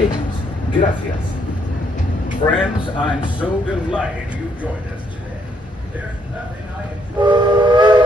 occasions. Gracias. Friends, I'm so delighted you joined us today. There's nothing I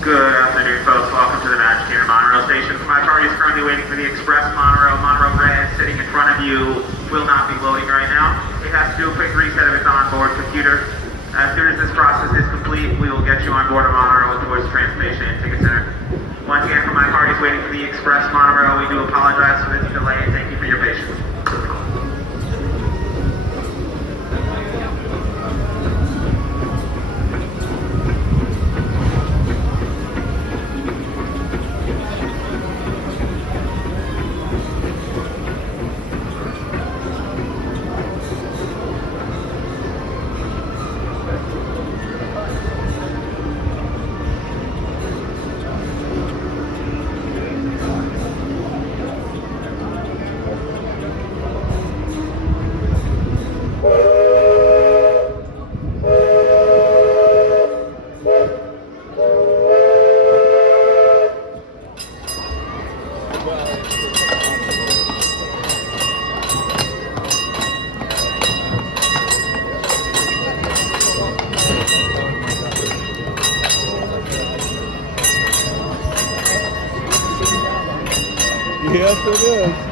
Good afternoon, folks. Welcome to the Magic Kingdom Monorail station. My party is currently waiting for the express monorail. Monorail red sitting in front of you will not be loading right now. It has to do a quick reset of its onboard computer. As soon as this process is complete, we will get you on board a monorail towards the train station and ticket center. Once again, for my party is waiting for the express monorail, we do apologize for this delay and thank you for your patience. Yes, it is.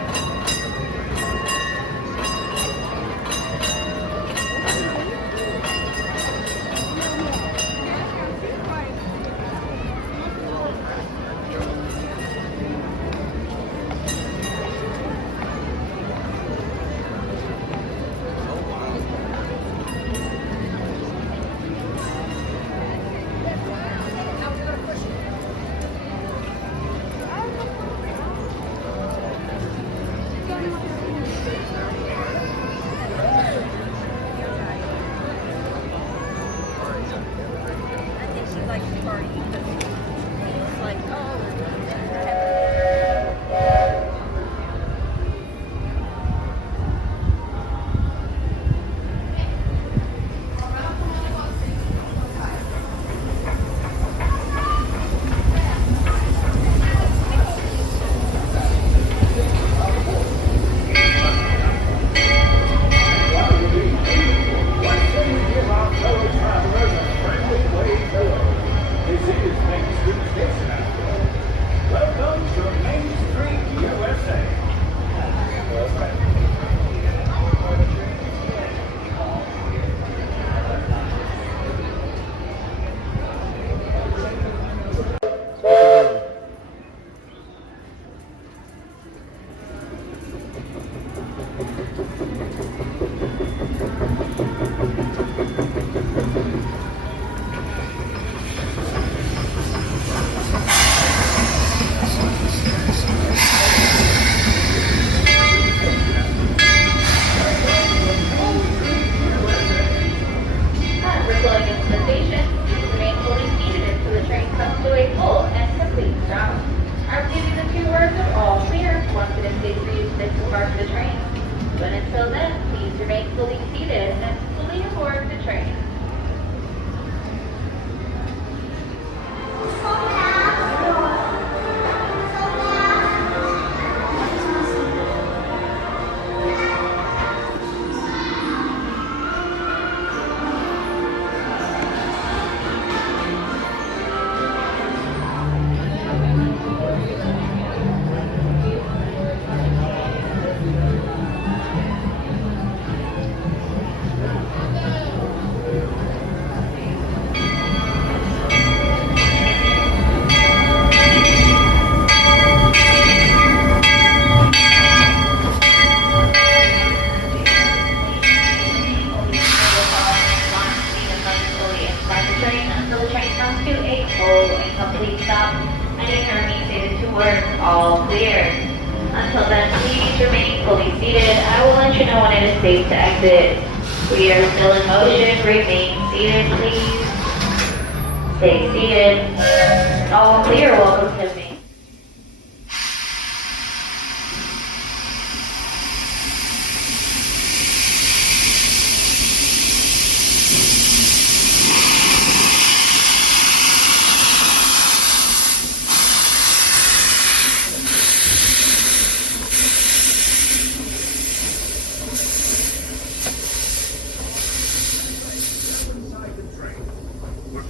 All clear. Until then, please remain fully seated, I will let you know when it is safe to exit. We are still in motion. Remain seated, please. Stay seated. All clear. Welcome to me.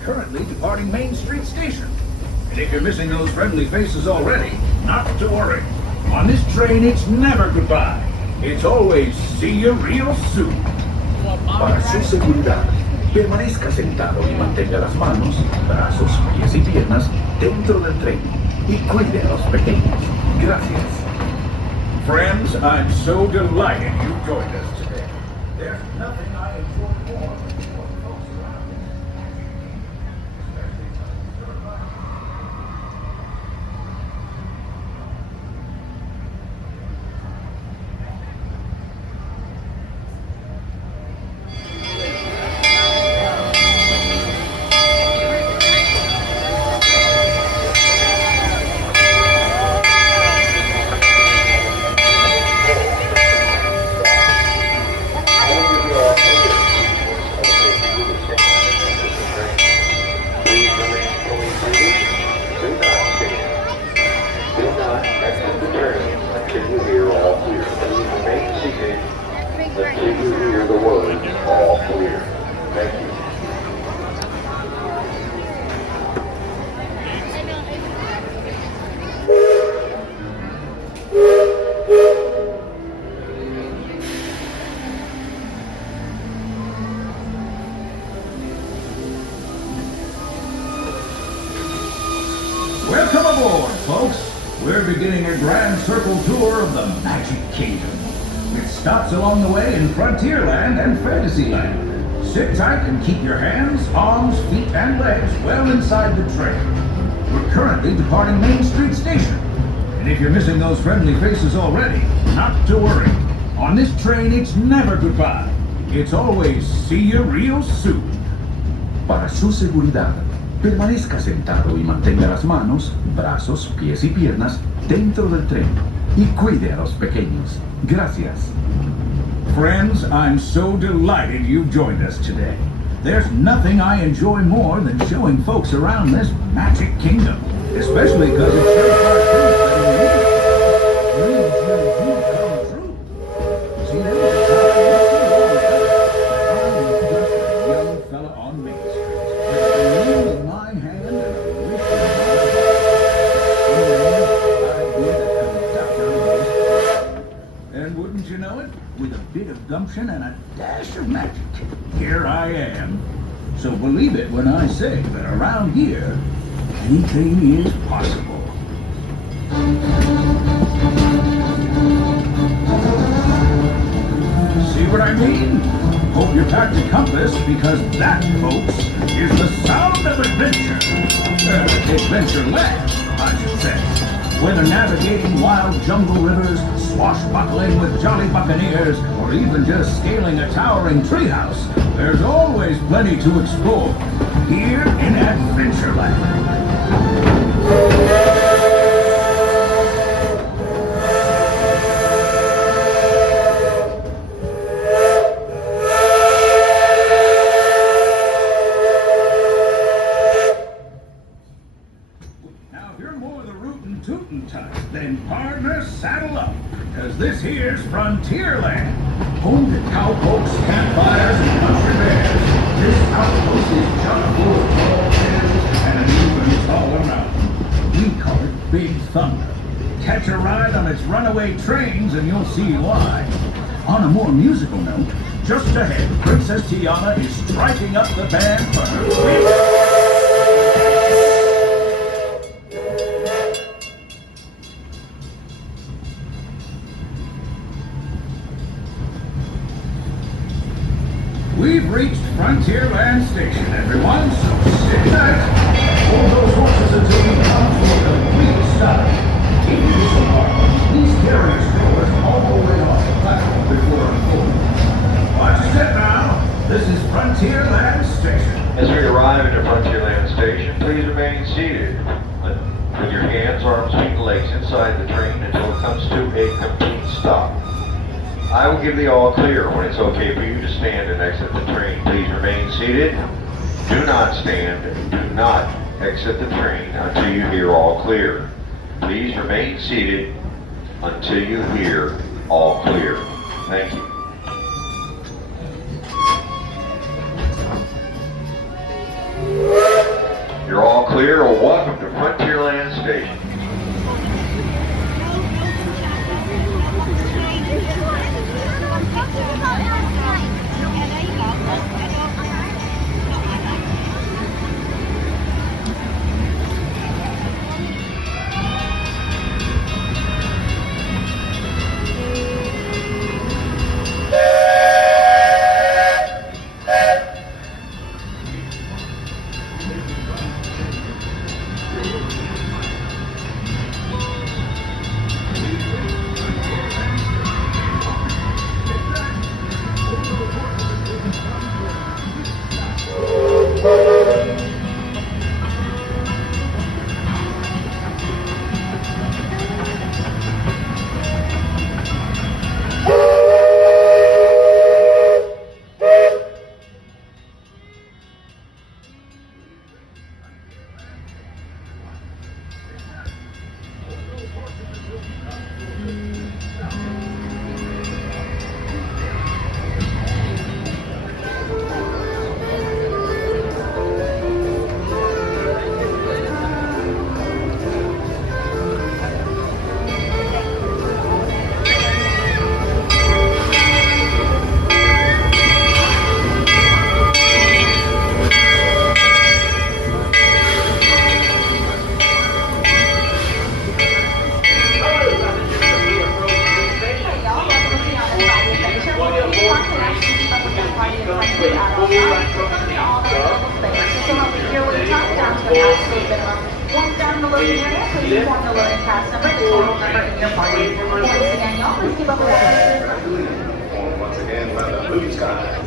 Currently departing Main Street Station. And if you're missing those friendly faces already, not to worry. On this train, it's never goodbye. It's always see you real soon. Para su seguridad, permanezca sentado y mantenga las manos, brazos, pies y piernas dentro del tren y cuide a los pequeños. Gracias. Friends, I'm so delighted you joined us today. There's nothing I enjoy more than showing folks around this. Welcome aboard, folks. We're beginning a grand circle tour of the Magic Kingdom. With stops along the way in Frontierland and Fantasyland. Sit tight and keep your hands, arms, feet, and legs well inside the train. We're currently departing Main Street Station. And if you're missing those friendly faces already, not to worry. On this train, it's never goodbye. It's always see you real soon. Para su seguridad, permanezca sentado y mantenga las manos, brazos, pies y piernas dentro del tren y cuide a los pequeños. Gracias. Friends, I'm so delighted you've joined us today. There's nothing I enjoy more than showing folks around this Magic Kingdom, especially because it shows our dreams come true. See, there was a time young fella on Main Street with a balloon in my hand and a wish in my and wouldn't you know it, with a bit of gumption and a dash of magic, here I am. So believe it when I say that around here, anything is possible. See what I mean? Hope you packed a compass, because that, folks, is the sound of adventure. Adventureland, I should say. Whether navigating wild jungle rivers, swashbuckling with jolly buccaneers, or even just scaling a towering treehouse, there's always plenty to explore here in Adventureland. Now, if you're more the rootin' tootin' type, then partner, saddle up, because this here's Frontierland. Home to cowpokes, campfires, and country bears. This outpost is chock full of tall hills and an even taller mountain. We call it Big Thunder. Catch a ride on its runaway trains and you'll see why. On a more musical note, just ahead, Princess Tiana is striking up the band for her favorite. We've reached Frontierland Station, everyone, so sit tight. Hold those horses until we come to a complete stop. In this compartment, these carriage doors all the way off the platform before unfolding. Watch your step now. This is Frontierland Station. As we arrive at the Frontierland station, please remain seated with your hands, arms, feet, and legs inside the train until it comes to a complete stop. I will give the all clear when it's okay for you to stand and exit the train. Please remain seated. Do not stand. Do not exit the train until you hear all clear. Please remain seated until you hear all clear. Thank you. You're all clear. Welcome to Frontierland Station. Once down in the loading area, please inform the loading pass number, the total number in your party. Once again, y'all, please keep up with us. Once again, by the blue sky.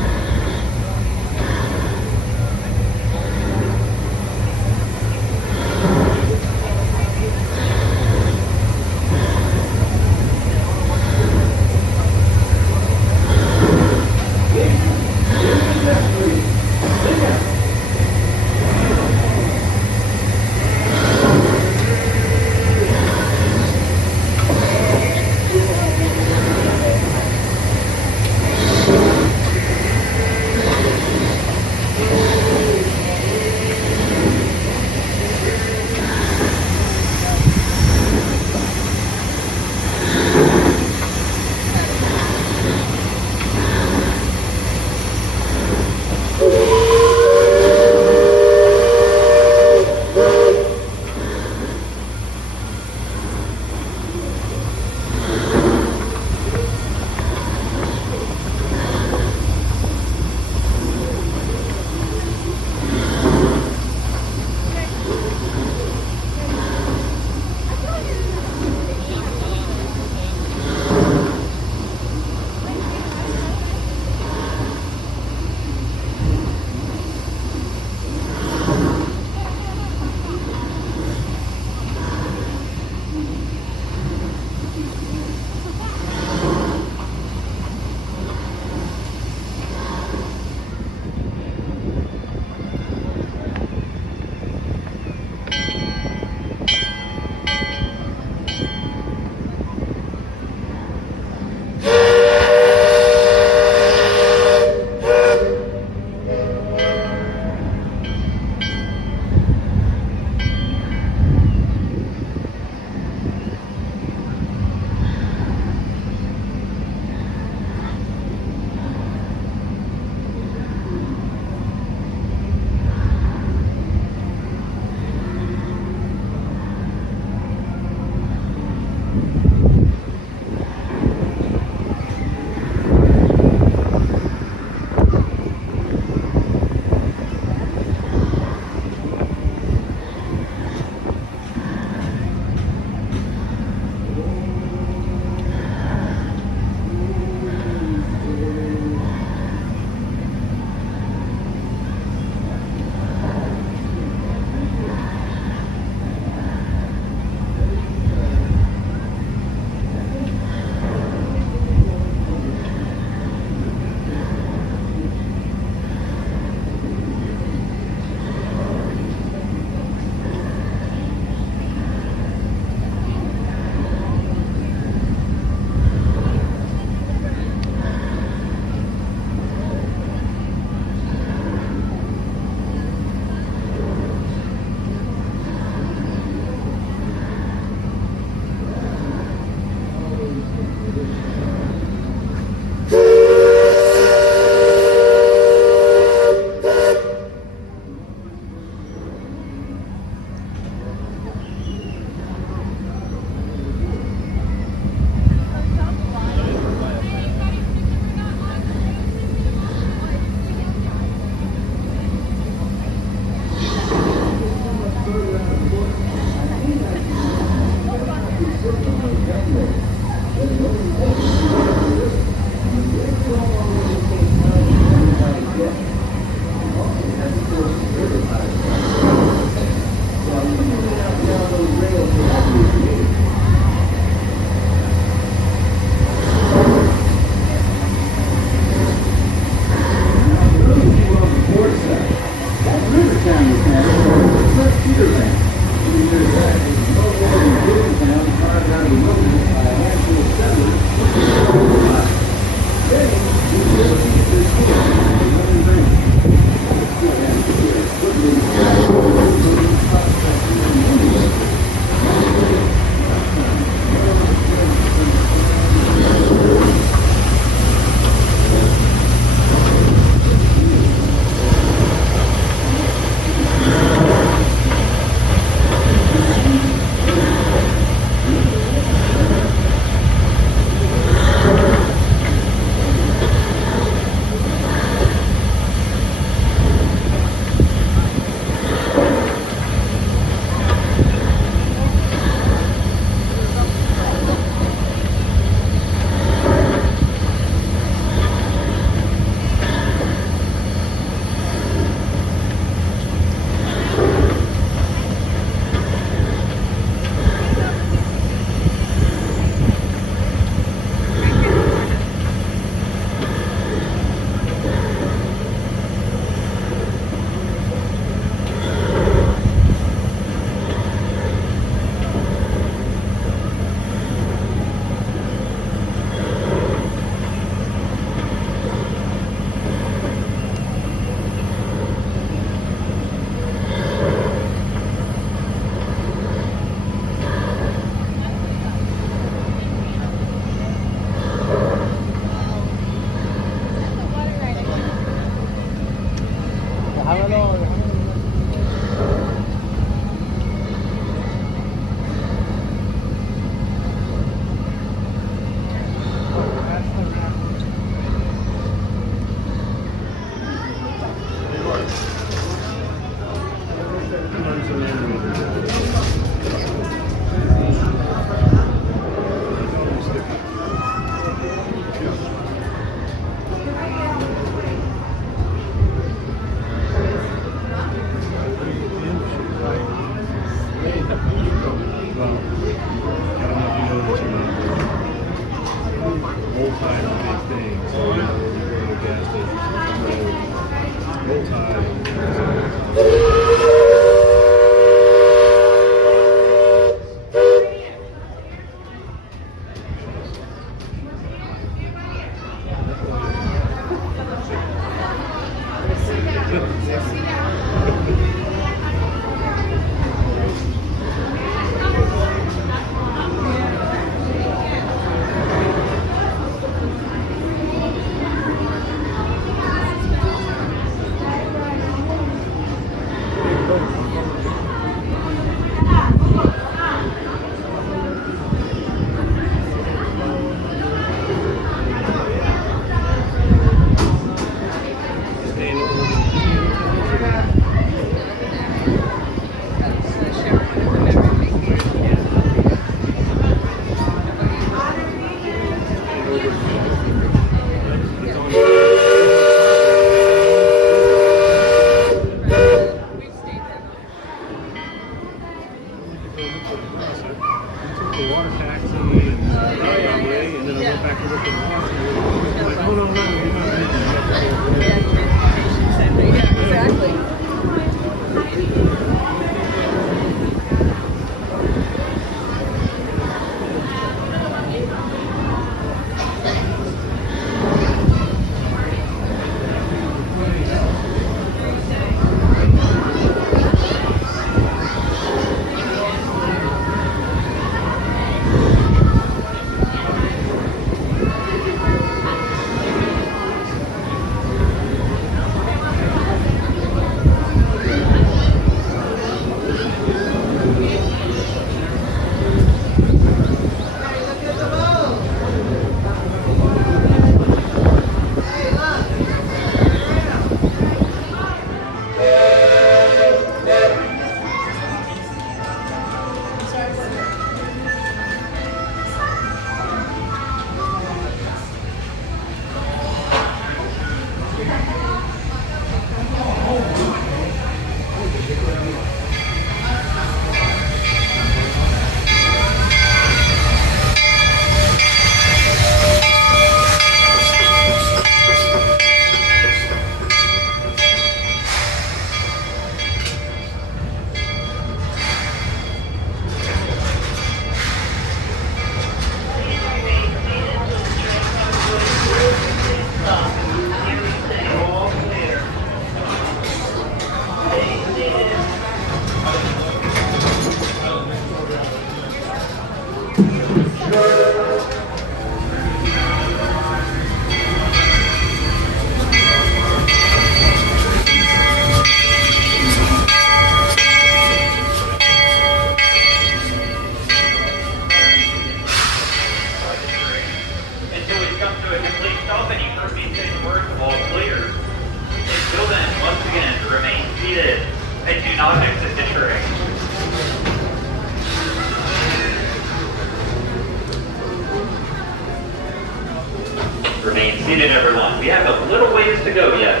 Remain seated, everyone. We have a little ways to go yet.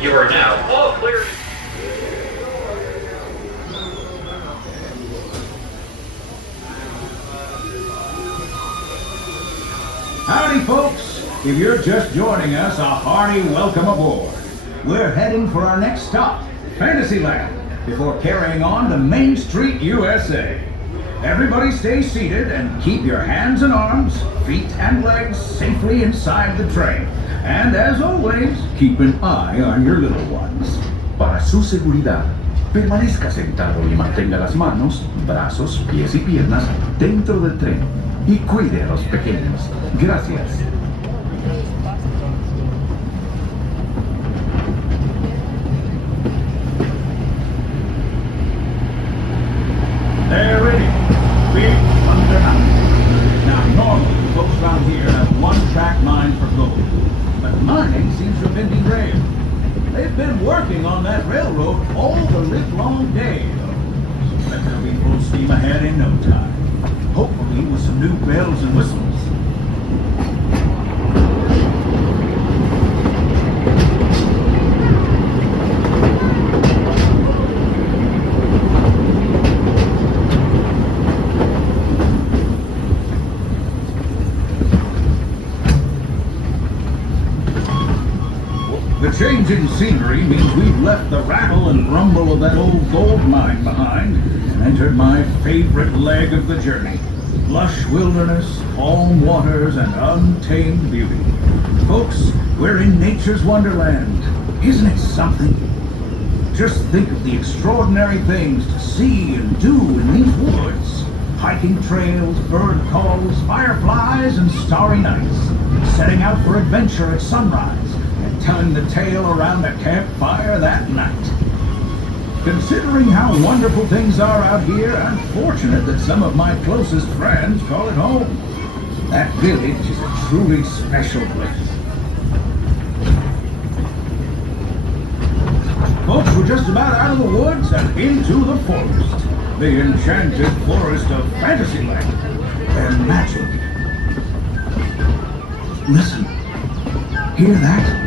You are now all clear. Howdy, folks. If you're just joining us, a hearty welcome aboard. We're heading for our next stop, Fantasyland, before carrying on to Main Street, USA. Everybody stay seated and keep your hands and arms, feet and legs safely inside the train. And as always, keep an eye on your little ones. Para su seguridad, permanezca sentado y mantenga las manos, brazos, pies y piernas dentro del tren. Y cuide a los pequeños. Gracias. They're ready. Big thunder out. Now, normally, folks around here have one-track mind. train seems to have been derailed. They've been working on that railroad all the livelong day, though. So they'll be full steam ahead in no time. Hopefully with some new bells and whistles. The change in scenery means we've left the rattle and rumble of that old gold mine behind and entered my favorite leg of the journey. Lush wilderness, calm waters, and untamed beauty. Folks, we're in nature's wonderland. Isn't it something? Just think of the extraordinary things to see and do in these woods. Hiking trails, bird calls, fireflies, and starry nights. Setting out for adventure at sunrise. Telling the tale around a campfire that night. Considering how wonderful things are out here, I'm fortunate that some of my closest friends call it home. That village is a truly special place. Folks, we're just about out of the woods and into the forest. The enchanted forest of Fantasyland and magic. Listen. Hear that?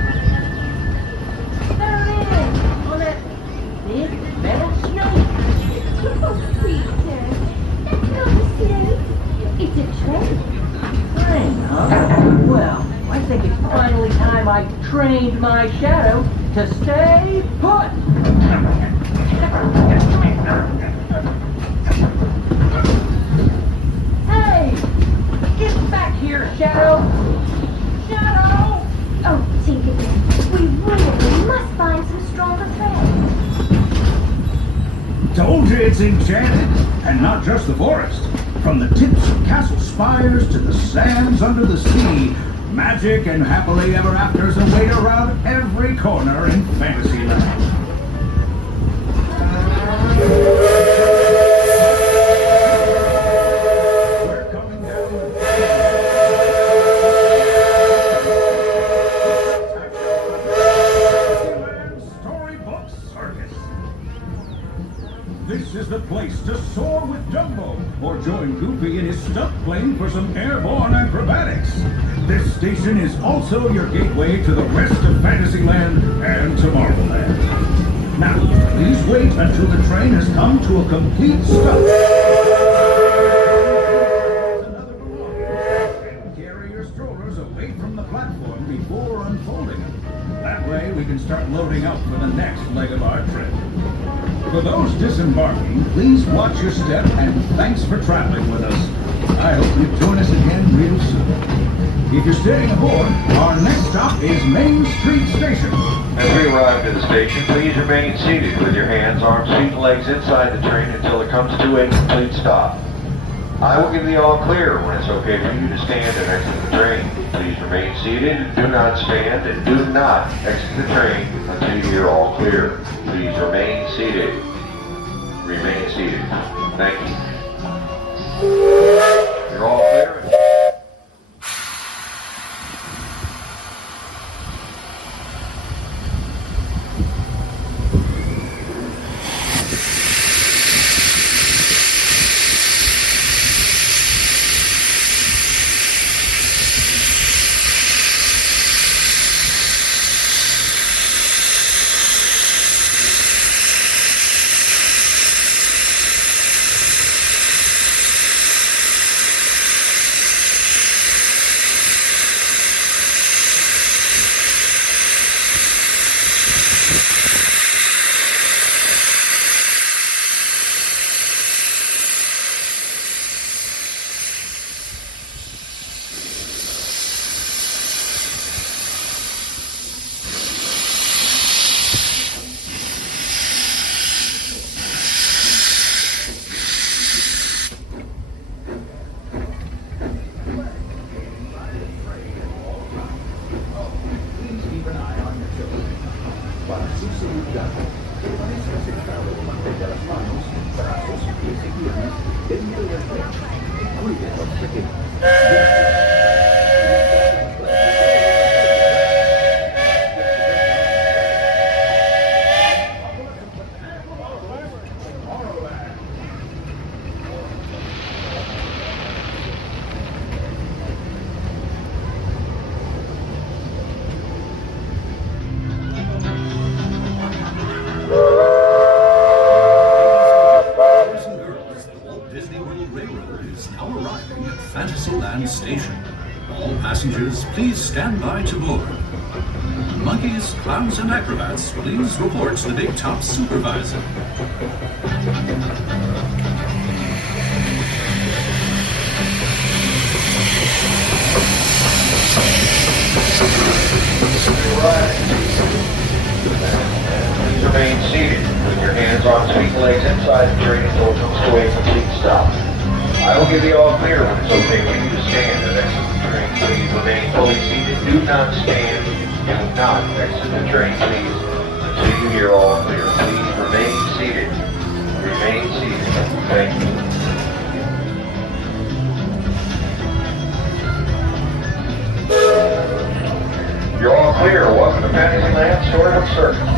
It's a train. Train, huh? Well, I think it's finally time I trained my shadow to stay put. Hey! Get back here, Shadow! Shadow! Oh, Tinkerbell, we really must find some stronger thread. Told you it's enchanted, and not just the forest. From the tips of castle spires to the sands under the sea, magic and happily ever afters await around every corner in Fantasyland. We're coming down Fantasyland Storybook Circus. This is the place to soar with Dumbo, or join Goofy in his stunt plane for some airborne acrobatics. This station is also your gateway to the rest of Fantasyland and Tomorrowland. Now, please wait until the train has come to a complete stop. Another belonging, and carry your strollers away from the platform before unfolding them. That way we can start loading up for the next leg of our trip. For those disembarking, please watch your step and thanks for traveling with us. I hope you join us again real soon. If you're staying aboard, our next stop is Main Street Station. As we arrive at the station, please remain seated with your hands, arms, feet, and legs inside the train until it comes to a complete stop. I will give the all clear when it's okay for you to stand and exit the train. Please remain seated, do not stand, and do not exit the train until you hear all clear. Please remain seated. Remain seated. Thank you. You're all clear. passengers, please stand by to board. Monkeys, clowns, and acrobats, please report to the big top supervisor. Please remain seated with your hands, arms, feet, and legs inside the train until it comes to a complete stop. I will give you all clear when it's okay for you to stand and exit the train. Please remain fully seated. Do not stand. Do not exit the train, please, until you hear all clear. Please remain seated. Remain seated. Thank you. You're all clear. Welcome to Fantasyland, Sword of Circus.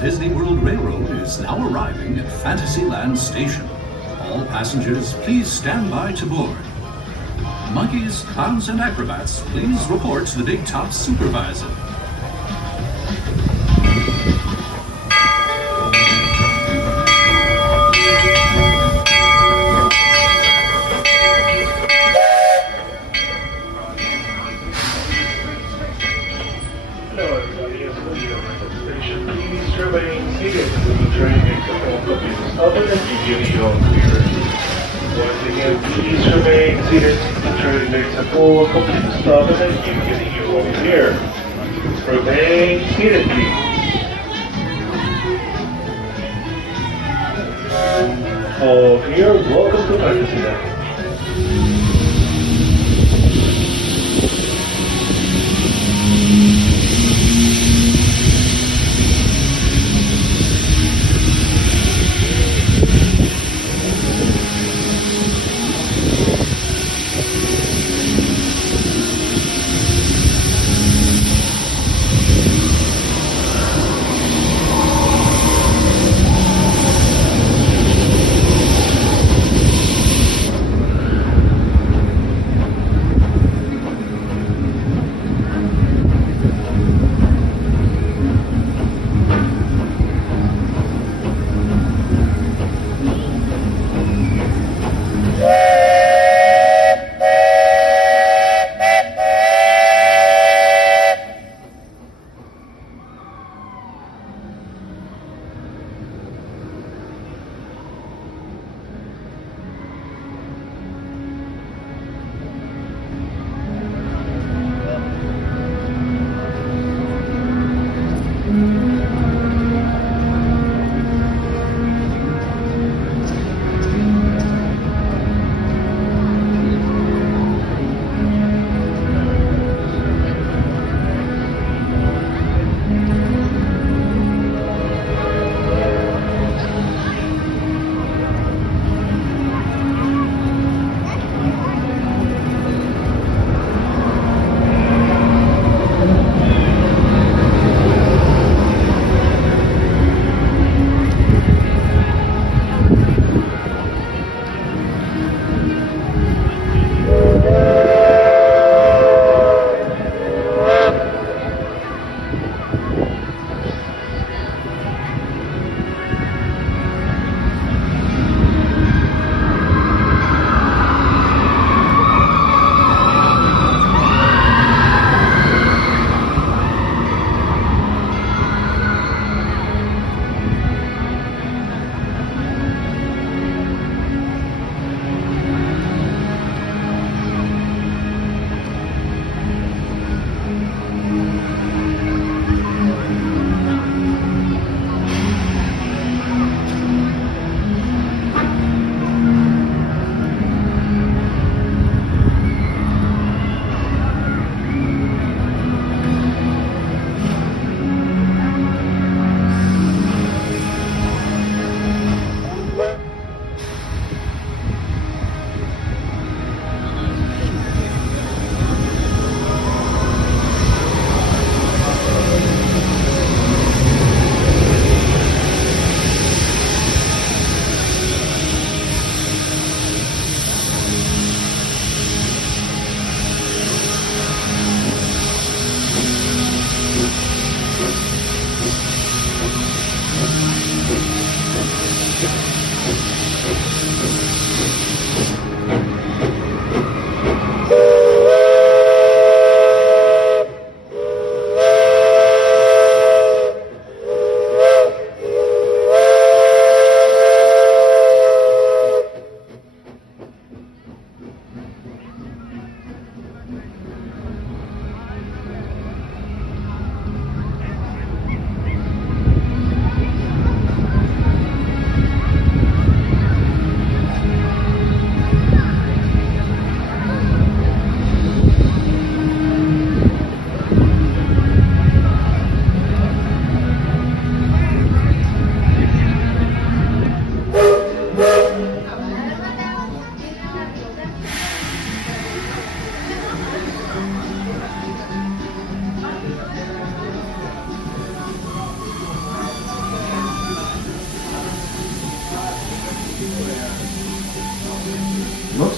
Disney World Railroad is now arriving at Fantasyland Station. All passengers, please stand by to board. Monkeys, clowns, and acrobats, please report to the big top supervisor. Hello everybody, I'm Liberty Belle Riverboat station. Please remain seated until the train makes a full complete stop and then you give your clearance. Once again, please remain seated until the train makes a full complete stop and then you give your clear. Remain seated, please. All clear, welcome to Fantasyland.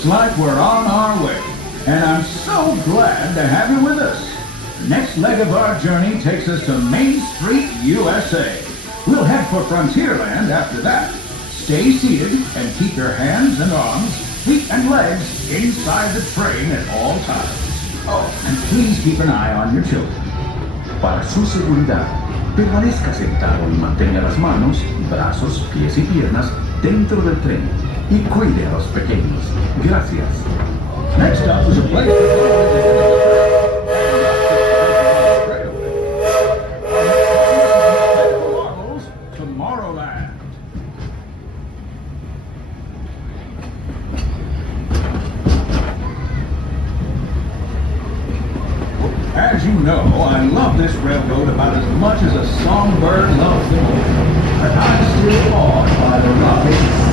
like we're on our way, and I'm so glad to have you with us. The next leg of our journey takes us to Main Street, USA. We'll head for Frontierland after that. Stay seated and keep your hands and arms, feet and legs inside the train at all times. Oh, and please keep an eye on your children. Para su seguridad, permanezca sentado y mantenga las manos, brazos, pies y piernas dentro del tren y cuide a los pequeños. Gracias. Next up is a place for Tomorrowland. As you know, I love this railroad about as much as a songbird loves the moon. But I'm still awed by the rugged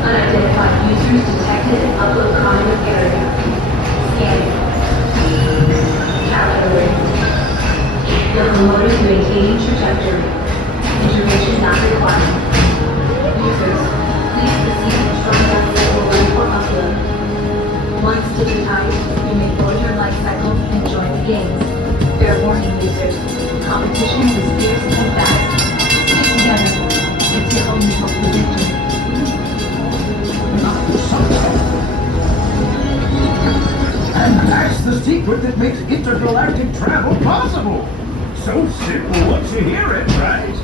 Unidentified users detected in upload conduit area. Scanning. Calculating. Locomotives maintaining trajectory. Intervention not required. Users, please proceed to control level for upload. Once digitized, you may load your life cycle and join the games. Fair warning, users. Competition is fierce and fast. Stick together. It's your only hope for victory. And that's the secret that makes intergalactic travel possible. So simple once you hear it, right?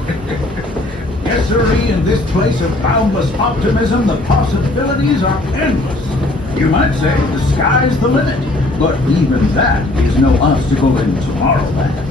Yes, sirree, in this place of boundless optimism, the possibilities are endless. You might say the sky's the limit, but even that is no obstacle in Tomorrowland.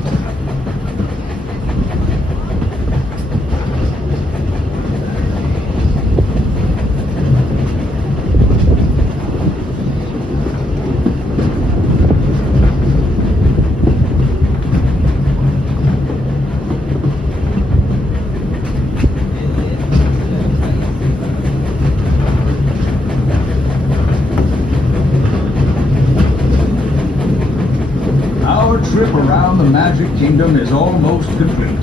Our trip around the Magic Kingdom is almost complete.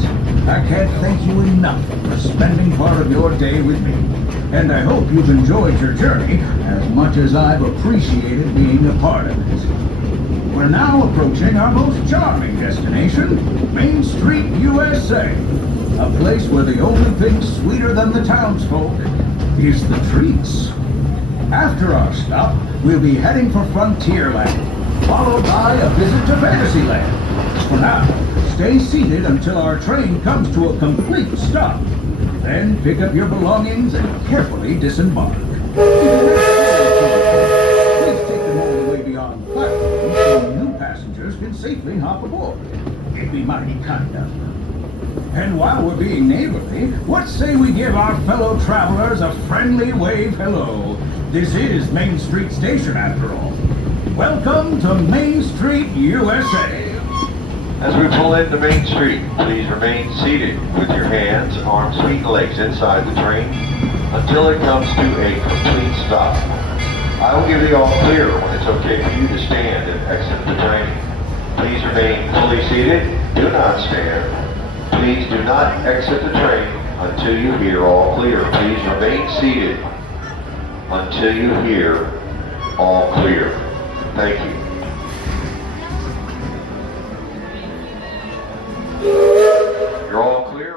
I can't thank you enough for spending part of your day with me. And I hope you've enjoyed your journey as much as I've appreciated being a part of it. We're now approaching our most charming destination, Main Street, USA. A place where the only thing sweeter than the townsfolk is the treats. After our stop, we'll be heading for Frontierland, followed by a visit to Fantasyland. For now, stay seated until our train comes to a complete stop. Then pick up your belongings and carefully disembark. Please take them all the way beyond the platform so new passengers can safely hop aboard. It'd be mighty kind of them. And while we're being neighborly, what say we give our fellow travelers a friendly wave hello? This is Main Street Station, after all. Welcome to Main Street, USA. As we pull into Main Street, please remain seated with your hands, arms, feet, and legs inside the train until it comes to a complete stop. I will give the all clear when it's okay for you to stand and exit the train. Please remain fully seated. Do not stand. Please do not exit the train until you hear all clear. Please remain seated until you hear all clear. Thank you. You're all clear.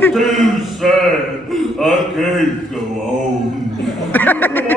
Too sad. I can't go home.